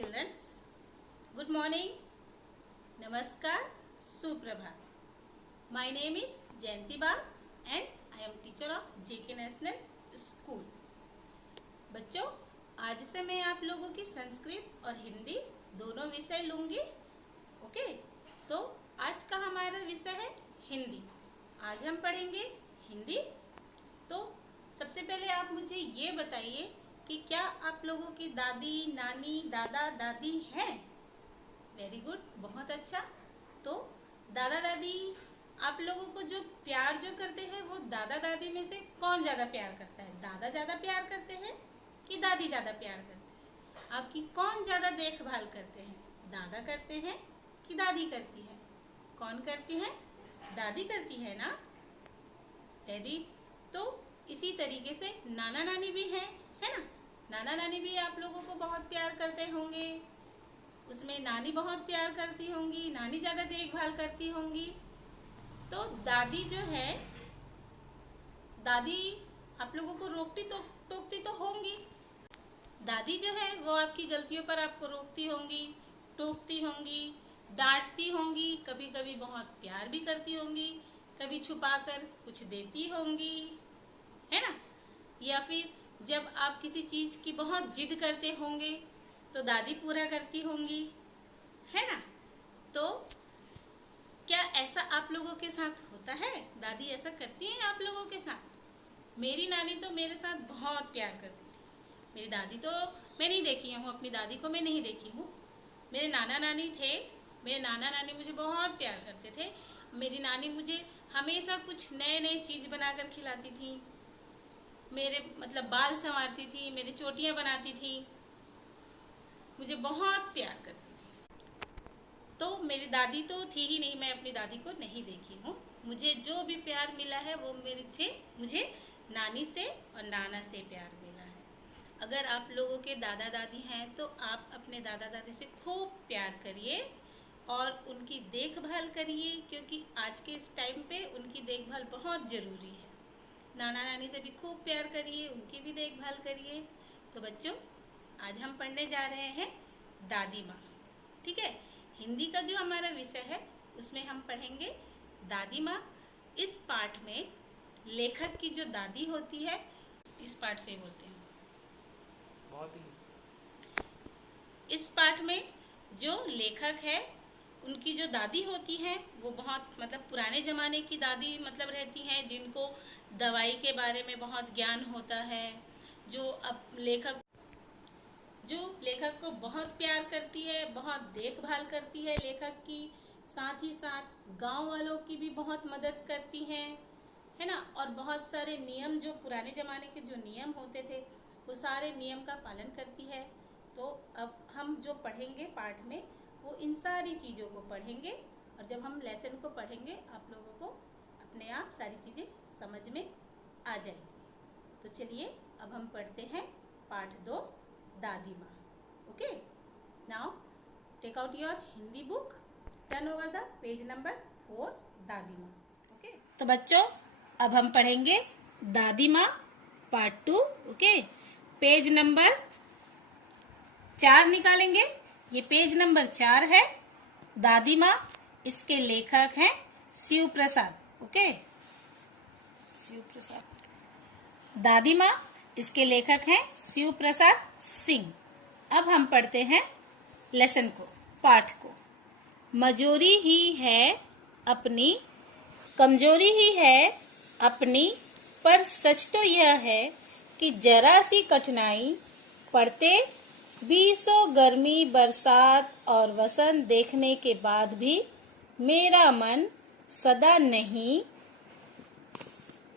childrens. Good morning, Namaskar, Suprabhat. My name is Jayanti Bag and I am teacher of JK National School. बच्चों, आज से मैं आप लोगों की संस्कृत और हिंदी दोनों विषय लूँगी. ओके, तो आज का हमारा विषय है हिंदी. आज हम पढ़ेंगे हिंदी. तो सबसे पहले आप मुझे ये बताइए कि क्या आप लोगों की दादी, नानी, दादा, दादी हैं? वेरी गुड, बहुत अच्छा. तो दादा दादी आप लोगों को जो प्यार जो करते हैं वो दादा दादी में से कौन ज़्यादा प्यार करता है? दादा ज़्यादा प्यार करते हैं कि दादी ज़्यादा प्यार करते हैं? आपकी कौन ज़्यादा देखभाल करते हैं? दादा करते हैं कि दादी करती है? कौन करती है? दादी करती है ना. वेरी. तो इसी तरीके से नाना नानी भी हैं, है ना. नाना नानी भी आप लोगों को बहुत प्यार करते होंगे. उसमें नानी बहुत प्यार करती होंगी, नानी ज़्यादा देखभाल करती होंगी. तो दादी जो है, दादी आप लोगों को टोकती तो होंगी. दादी जो है वो आपकी गलतियों पर आपको रोकती होंगी, टोकती होंगी, डांटती होंगी, कभी कभी बहुत प्यार भी करती होंगी, कभी छुपाकर कुछ देती होंगी, है ना. या फिर जब आप किसी चीज़ की बहुत जिद करते होंगे तो दादी पूरा करती होंगी, है ना. तो क्या ऐसा आप लोगों के साथ होता है? दादी ऐसा करती हैं आप लोगों के साथ? मेरी नानी तो मेरे साथ बहुत प्यार करती थी. मेरी दादी तो मैं नहीं देखी हूँ, अपनी दादी को मैं नहीं देखी हूँ. मेरे नाना नानी थे, मेरे नाना नानी मुझे बहुत प्यार करते थे. मेरी नानी मुझे हमेशा कुछ नए नए चीज़ बनाकर खिलाती थी. मेरे मतलब बाल संवारती थी, मेरी चोटियाँ बनाती थी, मुझे बहुत प्यार करती थी. तो मेरी दादी तो थी ही नहीं, मैं अपनी दादी को नहीं देखी हूँ. मुझे जो भी प्यार मिला है वो मुझे नानी से और नाना से प्यार मिला है. अगर आप लोगों के दादा दादी हैं तो आप अपने दादा दादी से खूब प्यार करिए और उनकी देखभाल करिए, क्योंकि आज के इस टाइम पे उनकी देखभाल बहुत ज़रूरी है. नाना नानी से भी खूब प्यार करिए, उनकी भी देखभाल करिए. तो बच्चों, आज हम पढ़ने जा रहे हैं दादी माँ. ठीक है. हिंदी का जो हमारा विषय है उसमें हम पढ़ेंगे दादी माँ. इस पाठ में लेखक की जो दादी होती है, इस पाठ से बोलते हैं बहुत ही. इस पाठ में जो लेखक है उनकी जो दादी होती हैं वो बहुत मतलब पुराने ज़माने की दादी मतलब रहती हैं, जिनको दवाई के बारे में बहुत ज्ञान होता है. जो अब लेखक को बहुत प्यार करती है, बहुत देखभाल करती है लेखक की. साथ ही साथ गांव वालों की भी बहुत मदद करती हैं, है ना. और बहुत सारे नियम, जो पुराने ज़माने के जो नियम होते थे वो सारे नियम का पालन करती है. तो अब हम जो पढ़ेंगे पाठ में वो इन सारी चीज़ों को पढ़ेंगे, और जब हम लेसन को पढ़ेंगे आप लोगों को अपने आप सारी चीज़ें समझ में आ जाएंगी. तो चलिए अब हम पढ़ते हैं पाठ 2 दादी माँ. Okay. Now take out your Hindi book, turn over the page number 4 दादी माँ. ओके. तो बच्चों, अब हम पढ़ेंगे दादी माँ पार्ट 2. ओके. पेज नंबर 4 निकालेंगे. ये पेज नंबर 4 है. दादी माँ, इसके लेखक हैं शिव प्रसाद. ओके. शिव प्रसाद. दादी माँ, इसके लेखक हैं शिव प्रसाद सिंह. अब हम पढ़ते हैं लेसन को, पाठ को. मजोरी ही है अपनी, कमजोरी ही है अपनी, पर सच तो यह है कि जरा सी कठिनाई पड़ते बीसों गर्मी, बरसात और वसंत देखने के बाद भी मेरा मन सदा नहीं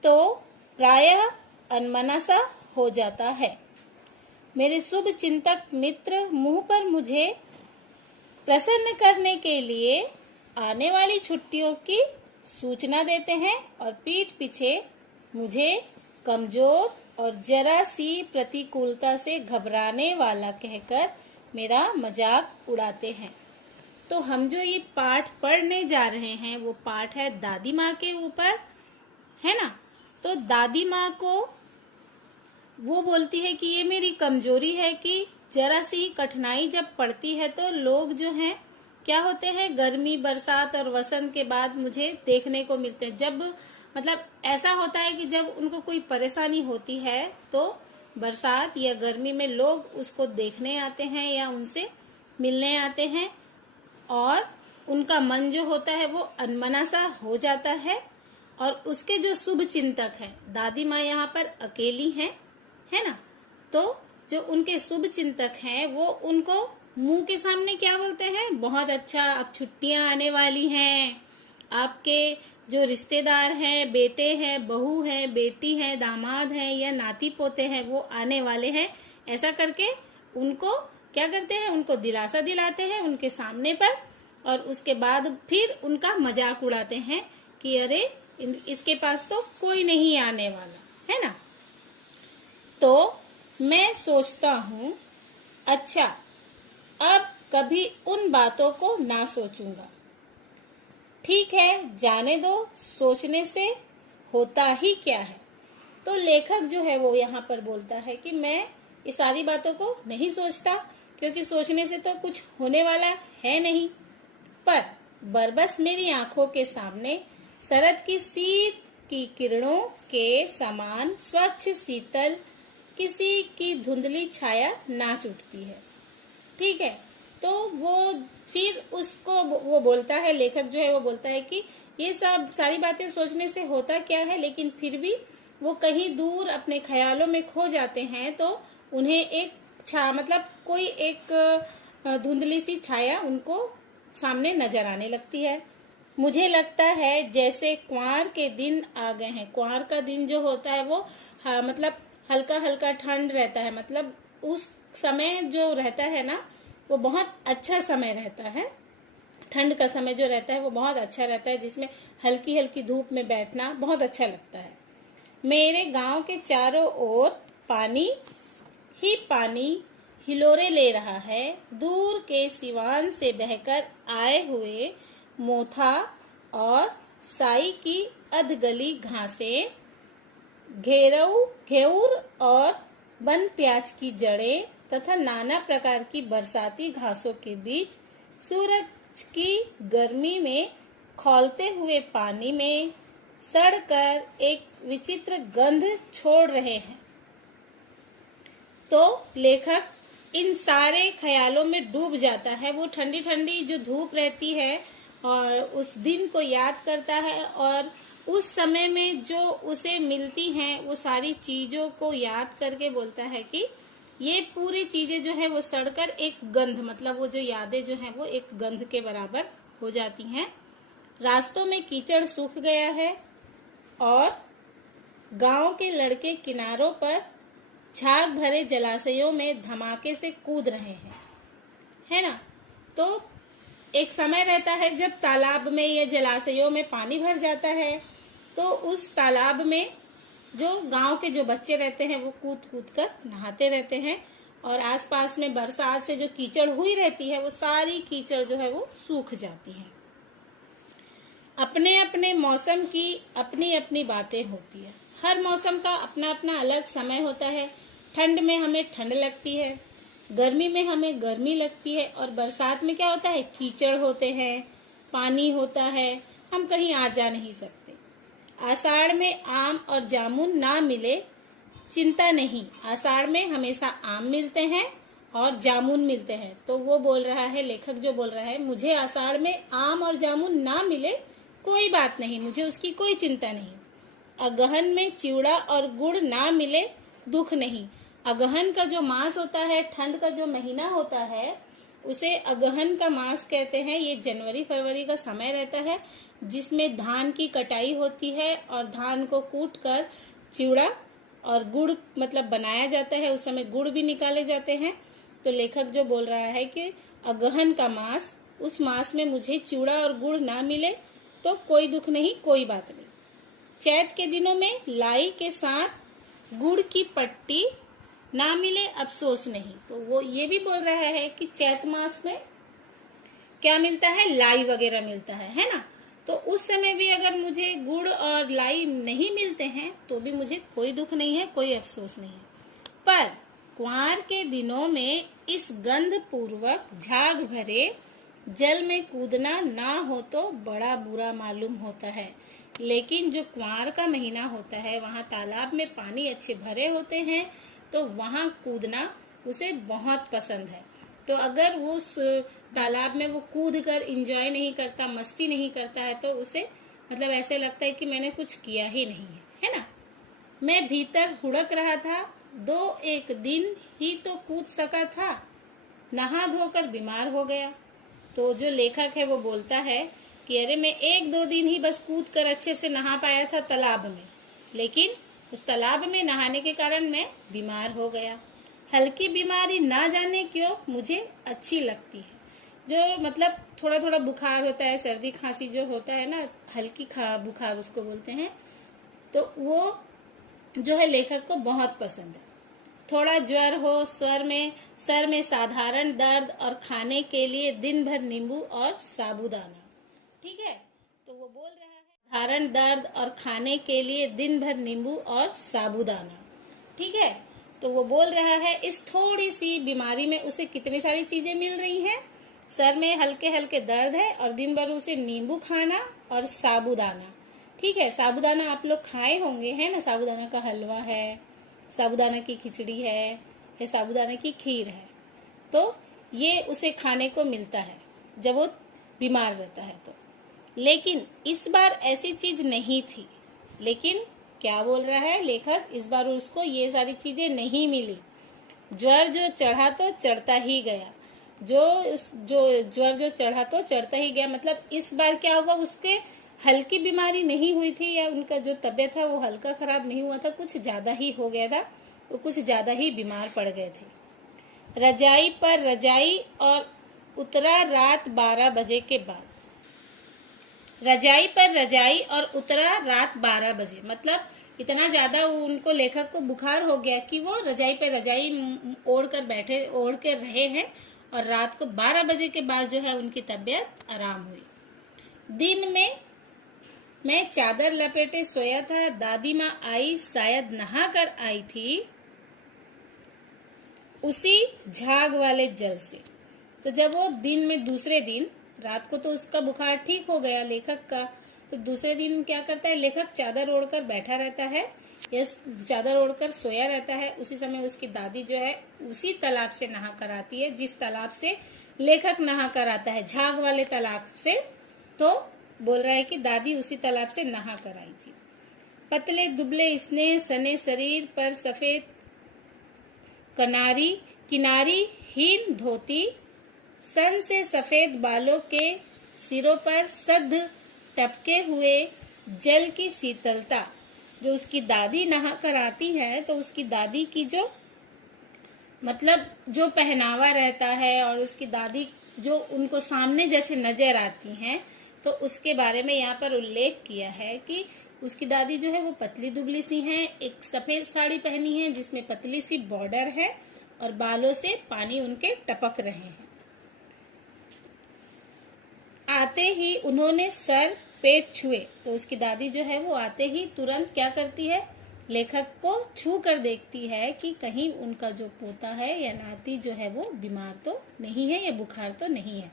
तो प्रायः अनमना सा हो जाता है. मेरे शुभ चिंतक मित्र मुंह पर मुझे प्रसन्न करने के लिए आने वाली छुट्टियों की सूचना देते हैं और पीठ पीछे मुझे कमजोर और जरा सी प्रतिकूलता से घबराने वाला कहकर मेरा मजाक उड़ाते हैं. तो हम जो ये पाठ पढ़ने जा रहे हैं वो पाठ है दादी माँ के ऊपर, है ना. तो दादी माँ को वो बोलती है कि ये मेरी कमजोरी है कि जरा सी कठिनाई जब पड़ती है तो लोग जो हैं क्या होते हैं, गर्मी बरसात और वसंत के बाद मुझे देखने को मिलते हैं। जब मतलब ऐसा होता है कि जब उनको कोई परेशानी होती है तो बरसात या गर्मी में लोग उसको देखने आते हैं या उनसे मिलने आते हैं, और उनका मन जो होता है वो अनमना सा हो जाता है। और उसके जो शुभ चिंतक हैं, दादी माँ यहाँ पर अकेली हैं, है ना, तो जो उनके शुभ चिंतक हैं वो उनको मुंह के सामने क्या बोलते हैं, बहुत अच्छा, अब छुट्टियां आने वाली हैं, आपके जो रिश्तेदार हैं, बेटे हैं, बहू हैं, बेटी हैं, दामाद हैं या नाती पोते हैं, वो आने वाले हैं। ऐसा करके उनको क्या करते हैं, उनको दिलासा दिलाते हैं उनके सामने पर, और उसके बाद फिर उनका मजाक उड़ाते हैं कि अरे इसके पास तो कोई नहीं आने वाला, है ना। तो मैं सोचता हूँ, अच्छा अब कभी उन बातों को ना सोचूंगा। ठीक है, जाने दो, सोचने से होता ही क्या है। तो लेखक जो है वो यहाँ पर बोलता है कि मैं ये सारी बातों को नहीं सोचता, क्योंकि सोचने से तो कुछ होने वाला है नहीं। पर बरबस मेरी आंखों के सामने शरद की शीत की किरणों के समान स्वच्छ शीतल किसी की धुंधली छाया नाच उठती है। ठीक है, तो वो फिर उसको वो बोलता है, लेखक जो है वो बोलता है कि ये सब सारी बातें सोचने से होता क्या है, लेकिन फिर भी वो कहीं दूर अपने ख्यालों में खो जाते हैं तो उन्हें एक मतलब कोई एक धुंधली सी छाया उनको सामने नजर आने लगती है। मुझे लगता है जैसे कुंवार के दिन आ गए हैं। कुंवार का दिन जो होता है वो मतलब हल्का हल्का ठंड रहता है, मतलब उस समय जो रहता है ना वो बहुत अच्छा समय रहता है। ठंड का समय जो रहता है वो बहुत अच्छा रहता है, जिसमें हल्की हल्की धूप में बैठना बहुत अच्छा लगता है। मेरे गांव के चारों ओर पानी ही पानी हिलोरे ले रहा है। दूर के सिवान से बहकर आए हुए मोथा और साई की अधगली घासें, घेऊर और वन प्याज की जड़ें तथा नाना प्रकार की बरसाती घासों के बीच सूरज की गर्मी में खौलते हुए पानी में सड़कर एक विचित्र गंध छोड़ रहे हैं। तो लेखक इन सारे ख्यालों में डूब जाता है। वो ठंडी ठंडी जो धूप रहती है और उस दिन को याद करता है, और उस समय में जो उसे मिलती हैं वो सारी चीजों को याद करके बोलता है कि ये पूरी चीजें जो है वो सड़कर एक गंध, मतलब वो जो यादें जो हैं वो एक गंध के बराबर हो जाती हैं। रास्तों में कीचड़ सूख गया है और गांव के लड़के किनारों पर झाग भरे जलाशयों में धमाके से कूद रहे हैं, है ना। तो एक समय रहता है जब तालाब में या जलाशयों में पानी भर जाता है, तो उस तालाब में जो गांव के जो बच्चे रहते हैं वो कूद कूद कर नहाते रहते हैं, और आसपास में बरसात से जो कीचड़ हुई रहती है वो सारी कीचड़ जो है वो सूख जाती है। अपने अपने मौसम की अपनी अपनी बातें होती है। हर मौसम का अपना अपना अलग समय होता है। ठंड में हमें ठंड लगती है, गर्मी में हमें गर्मी लगती है, और बरसात में क्या होता है, कीचड़ होते हैं, पानी होता है, हम कहीं आ जा नहीं सकते। आषाढ़ में आम और जामुन ना मिले चिंता नहीं, आषाढ़ में हमेशा आम मिलते हैं और जामुन मिलते हैं। तो वो बोल रहा है, लेखक जो बोल रहा है, मुझे आषाढ़ में आम और जामुन ना मिले कोई बात नहीं, मुझे उसकी कोई चिंता नहीं। अगहन में चिवड़ा और गुड़ ना मिले दुख नहीं। अगहन का जो मास होता है, ठंड का जो महीना होता है, उसे अगहन का मास कहते हैं। ये जनवरी फरवरी का समय रहता है जिसमें धान की कटाई होती है और धान को कूट कर चिवड़ा और गुड़ मतलब बनाया जाता है। उस समय गुड़ भी निकाले जाते हैं। तो लेखक जो बोल रहा है कि अगहन का मास, उस मास में मुझे चिवड़ा और गुड़ ना मिले तो कोई दुख नहीं, कोई बात नहीं। चैत के दिनों में लाई के साथ गुड़ की पट्टी ना मिले अफसोस नहीं। तो वो ये भी बोल रहा है कि चैत मास में क्या मिलता है, लाई वगैरह मिलता है ना। तो उस समय भी अगर मुझे गुड़ और लाई नहीं मिलते हैं तो भी मुझे कोई दुख नहीं है, कोई अफसोस नहीं है। पर कुंवार के दिनों में इस गंध पूर्वक झाग भरे जल में कूदना ना हो तो बड़ा बुरा मालूम होता है। लेकिन जो कुंवार का महीना होता है, वहाँ तालाब में पानी अच्छे भरे होते हैं, तो वहाँ कूदना उसे बहुत पसंद है। तो अगर वो उस तालाब में वो कूद कर इंजॉय नहीं करता, मस्ती नहीं करता है, तो उसे मतलब ऐसे लगता है कि मैंने कुछ किया ही नहीं है ना। मैं भीतर हुड़क रहा था, 2-1 दिन ही तो कूद सका था, नहा धोकर बीमार हो गया। तो जो लेखक है वो बोलता है कि अरे मैं 1-2 दिन ही बस कूद कर अच्छे से नहा पाया था तालाब में, लेकिन उस तालाब में नहाने के कारण मैं बीमार हो गया। हल्की बीमारी ना जाने क्यों मुझे अच्छी लगती है। जो मतलब थोड़ा थोड़ा बुखार होता है, सर्दी खांसी जो होता है ना, हल्की बुखार उसको बोलते हैं, तो वो जो है लेखक को बहुत पसंद है। थोड़ा ज्वर हो, सर में साधारण दर्द और खाने के लिए दिन भर नींबू और साबूदाना। ठीक है, तो वो बोल रहा है साधारण दर्द और खाने के लिए दिन भर नींबू और साबूदाना। ठीक है, तो वो बोल रहा है इस थोड़ी सी बीमारी में उसे कितनी सारी चीजें मिल रही हैं। सर में हल्के हल्के दर्द है और दिन भर उसे नींबू खाना और साबूदाना। ठीक है, साबूदाना आप लोग खाए होंगे, है ना। साबूदाना का हलवा है, साबूदाना की खिचड़ी है, साबूदाना की खीर है। तो ये उसे खाने को मिलता है जब वो बीमार रहता है तो। लेकिन इस बार ऐसी चीज नहीं थी। लेकिन क्या बोल रहा है लेखक, इस बार उसको ये सारी चीजें नहीं मिली। ज्वर जो चढ़ा तो चढ़ता ही गया। जो ज्वर जो चढ़ा तो चढ़ता ही गया, मतलब इस बार क्या हुआ, उसके हल्की बीमारी नहीं हुई थी, या उनका जो तबीयत था वो हल्का खराब नहीं हुआ था, कुछ ज्यादा ही हो गया था, वो कुछ ज्यादा ही बीमार पड़ गए थे। रजाई पर रजाई और उतरा रात 12 बजे के बाद। रजाई पर रजाई और उतरा रात 12 बजे, मतलब इतना ज्यादा उनको लेखक को बुखार हो गया कि वो रजाई पे रजाई ओढ़ कर रहे हैं, और रात को 12 बजे के बाद जो है उनकी तबीयत आराम हुई। दिन में मैं चादर लपेटे सोया था, दादी माँ आई, शायद नहा कर आई थी उसी झाग वाले जल से। तो जब वो दिन में दूसरे दिन, रात को तो उसका बुखार ठीक हो गया लेखक का, तो दूसरे दिन क्या करता है लेखक, चादर ओढ़कर बैठा रहता है या चादर ओढ़कर सोया रहता है। उसी समय उसकी दादी जो है उसी तालाब से नहा कर आती है जिस तालाब से लेखक नहा कर आता है, झाग वाले तालाब से। तो बोल रहा है कि दादी उसी तालाब से नहा कर आई थी। पतले दुबले स्नेह सने शरीर पर सफेद किनारी हीन धोती, सन से सफेद बालों के सिरों पर सध टपके हुए जल की शीतलता। जो उसकी दादी नहा कर आती है तो उसकी दादी की जो मतलब जो पहनावा रहता है और उसकी दादी जो उनको सामने जैसे नजर आती हैं, तो उसके बारे में यहाँ पर उल्लेख किया है कि उसकी दादी जो है वो पतली दुबली सी हैं, एक सफेद साड़ी पहनी है जिसमें पतली सी बॉर्डर है और बालों से पानी उनके टपक रहे हैं। आते ही उन्होंने सर पेट छुए, तो उसकी दादी जो है वो आते ही तुरंत क्या करती है, लेखक को छू कर देखती है कि कहीं उनका जो पोता है या नाती जो है वो बीमार तो नहीं है या बुखार तो नहीं है।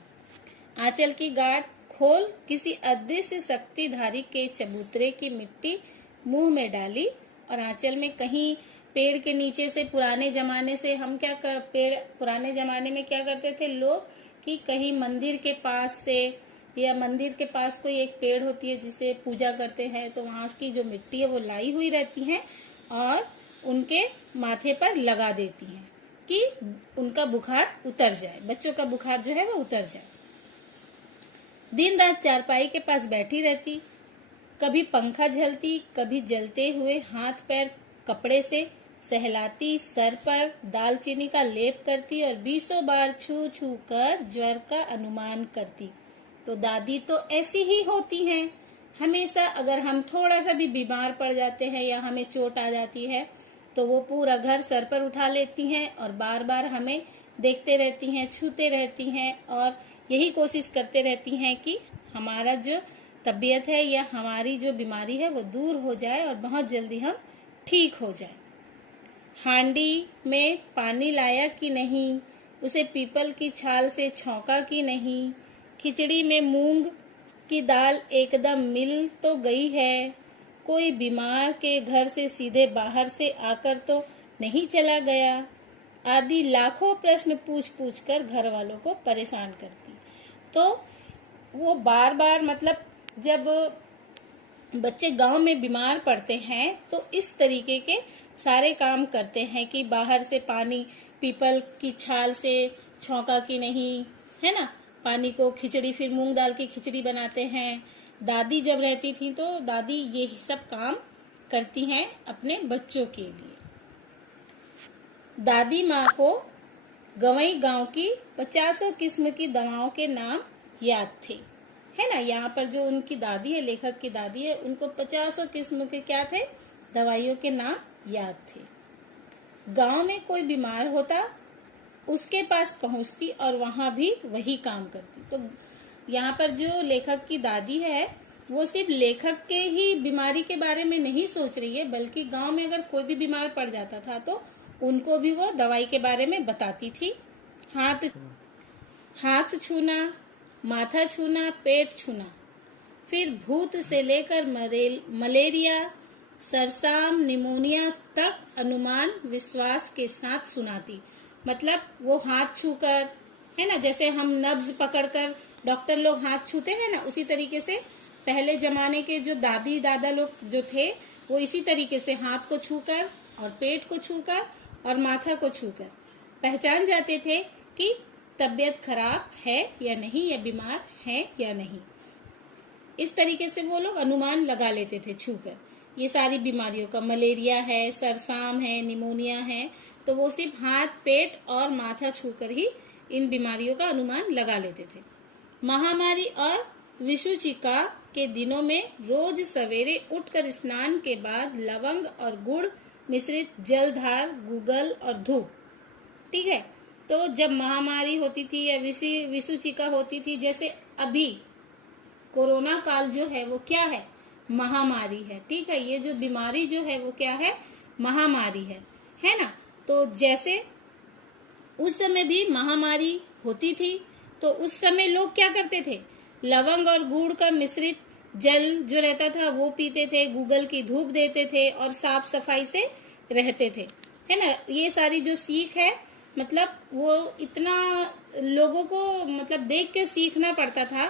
आंचल की गांठ खोल किसी अदृश्य शक्तिधारी के चबूतरे की मिट्टी मुंह में डाली, और आंचल में कहीं पेड़ के नीचे से पुराने जमाने से हम पुराने जमाने में क्या करते थे लोग कि कहीं मंदिर के पास से या मंदिर के पास कोई एक पेड़ होती है जिसे पूजा करते हैं, तो वहां की जो मिट्टी है वो लाई हुई रहती है और उनके माथे पर लगा देती हैं कि उनका बुखार उतर जाए, बच्चों का बुखार जो है वो उतर जाए। दिन रात चारपाई के पास बैठी रहती, कभी पंखा झलती, कभी जलते हुए हाथ पैर कपड़े से सहलाती, सर पर दालचीनी का लेप करती और 20 बार छू छू कर ज्वर का अनुमान करती। तो दादी तो ऐसी ही होती हैं, हमेशा अगर हम थोड़ा सा भी बीमार पड़ जाते हैं या हमें चोट आ जाती है तो वो पूरा घर सर पर उठा लेती हैं और बार बार हमें देखते रहती हैं, छूते रहती हैं और यही कोशिश करते रहती हैं कि हमारा जो तबीयत है या हमारी जो बीमारी है वो दूर हो जाए और बहुत जल्दी हम ठीक हो जाए। हांडी में पानी लाया कि नहीं, उसे पीपल की छाल से छौंका कि नहीं, खिचड़ी में मूंग की दाल एकदम मिल तो गई है, कोई बीमार के घर से सीधे बाहर से आकर तो नहीं चला गया, आदि लाखों प्रश्न पूछ पूछ कर घर वालों को परेशान करती। तो वो बार बार मतलब जब बच्चे गांव में बीमार पड़ते हैं तो इस तरीके के सारे काम करते हैं कि बाहर से पानी पीपल की छाल से छौंका कि नहीं, है ना, पानी को खिचड़ी, फिर मूंग दाल की खिचड़ी बनाते हैं। दादी जब रहती थी तो दादी ये सब काम करती हैं अपने बच्चों के लिए। दादी माँ को गवई गांव की 50 किस्म की दवाओं के नाम याद थे, है ना। यहाँ पर जो उनकी दादी है, लेखक की दादी है, उनको 50 किस्म के क्या थे, दवाइयों के नाम याद थे। गांव में कोई बीमार होता उसके पास पहुंचती और वहां भी वही काम करती। तो यहाँ पर जो लेखक की दादी है वो सिर्फ लेखक के ही बीमारी के बारे में नहीं सोच रही है, बल्कि गांव में अगर कोई भी बीमार पड़ जाता था तो उनको भी वो दवाई के बारे में बताती थी। हाथ छूना, माथा छूना, पेट छूना, फिर भूत से लेकर मलेरिया, सरसाम, निमोनिया तक अनुमान विश्वास के साथ सुनाती। मतलब वो हाथ छूकर, है ना, जैसे हम नब्ज पकड़कर डॉक्टर लोग हाथ छूते हैं ना, उसी तरीके से पहले जमाने के जो दादी दादा लोग जो थे वो इसी तरीके से हाथ को छूकर और पेट को छूकर और माथा को छूकर पहचान जाते थे कि तबीयत खराब है या नहीं, या बीमार है या नहीं। इस तरीके से वो लोग अनुमान लगा लेते थे छूकर ये सारी बीमारियों का। मलेरिया है, सरसाम है, निमोनिया है, तो वो सिर्फ हाथ, पेट और माथा छूकर ही इन बीमारियों का अनुमान लगा लेते थे। महामारी और विषुचिका के दिनों में रोज सवेरे उठकर स्नान के बाद लवंग और गुड़ मिश्रित जलधार, गूगल और धूप, ठीक है। तो जब महामारी होती थी या विषुचिका होती थी, जैसे अभी कोरोना काल जो है वो क्या है, महामारी है, ठीक है। ये जो बीमारी जो है वो क्या है, महामारी है ना। तो जैसे उस समय भी महामारी होती थी तो उस समय लोग क्या करते थे, लवंग और गुड़ का मिश्रित जल जो रहता था वो पीते थे, गूगल की धूप देते थे और साफ सफाई से रहते थे, है ना। ये सारी जो सीख है, मतलब वो इतना लोगों को मतलब देख के सीखना पड़ता था।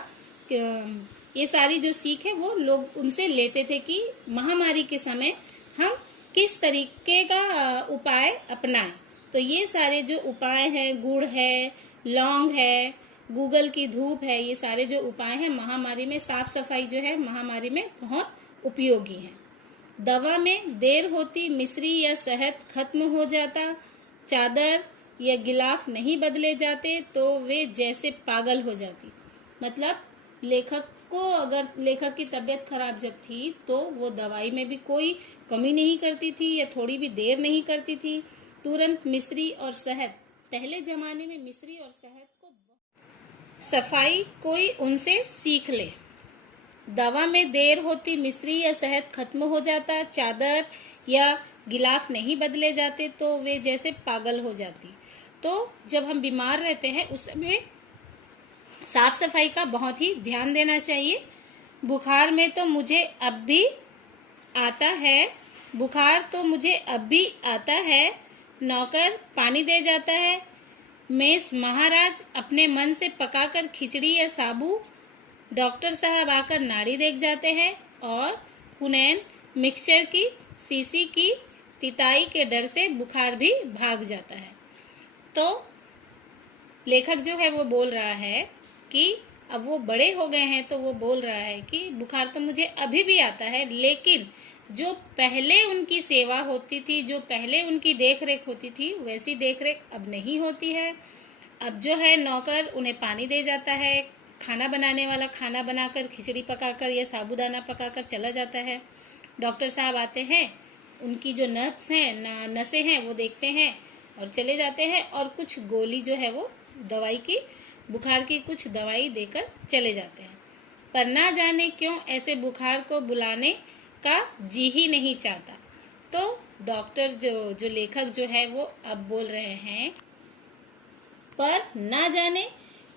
ये सारी जो सीख है वो लोग उनसे लेते थे कि महामारी के समय हम किस तरीके का उपाय अपनाएं। तो ये सारे जो उपाय हैं, गुड़ है, लौंग है, गूगल की धूप है, ये सारे जो उपाय हैं महामारी में, साफ सफाई जो है महामारी में बहुत उपयोगी है। दवा में देर होती, मिश्री या शहद खत्म हो जाता, चादर या गिलाफ नहीं बदले जाते तो वे जैसे पागल हो जाती। मतलब लेखक को, अगर लेखक की तबीयत खराब जब थी तो वो दवाई में भी कोई कमी नहीं करती थी या थोड़ी भी देर नहीं करती थी, तुरंत मिश्री और शहद, पहले जमाने में मिश्री और शहद को सफाई कोई उनसे सीख ले। दवा में देर होती, मिश्री या शहद खत्म हो जाता, चादर या गिलाफ नहीं बदले जाते तो वे जैसे पागल हो जाती। तो जब हम बीमार रहते हैं उस समय साफ सफाई का बहुत ही ध्यान देना चाहिए। बुखार में तो मुझे अब भी आता है, बुखार तो मुझे अब भी आता है, नौकर पानी दे जाता है, मेस महाराज अपने मन से पकाकर खिचड़ी या साबू, डॉक्टर साहब आकर नाड़ी देख जाते हैं और कुनैन मिक्सचर की सीसी की तिताई के डर से बुखार भी भाग जाता है। तो लेखक जो है वो बोल रहा है कि अब वो बड़े हो गए हैं तो वो बोल रहा है कि बुखार तो मुझे अभी भी आता है, लेकिन जो पहले उनकी सेवा होती थी, जो पहले उनकी देख रेख होती थी, वैसी देख रेख अब नहीं होती है। अब जो है नौकर उन्हें पानी दे जाता है, खाना बनाने वाला खाना बनाकर, खिचड़ी पकाकर या साबूदाना पकाकर चला जाता है, डॉक्टर साहब आते हैं, उनकी जो नब्स हैं, नसें हैं वो देखते हैं और चले जाते हैं, और कुछ गोली जो है वो दवाई की, बुखार की कुछ दवाई देकर चले जाते हैं। पर ना जाने क्यों ऐसे बुखार को बुलाने का जी ही नहीं चाहता। तो डॉक्टर जो लेखक जो है वो अब बोल रहे हैं, पर ना जाने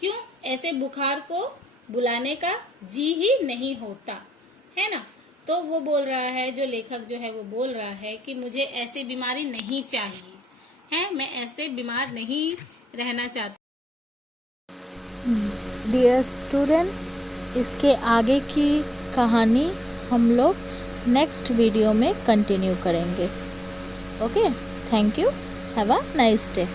क्यों ऐसे बुखार को बुलाने का जी ही नहीं होता, है ना। तो वो बोल रहा है, जो लेखक जो है वो बोल रहा है कि मुझे ऐसी बीमारी नहीं चाहिए, है, मैं ऐसे बीमार नहीं रहना चाहता। डियर स्टूडेंट, इसके आगे की कहानी हम लोग नेक्स्ट वीडियो में कंटिन्यू करेंगे। Okay, thank you, have a nice day.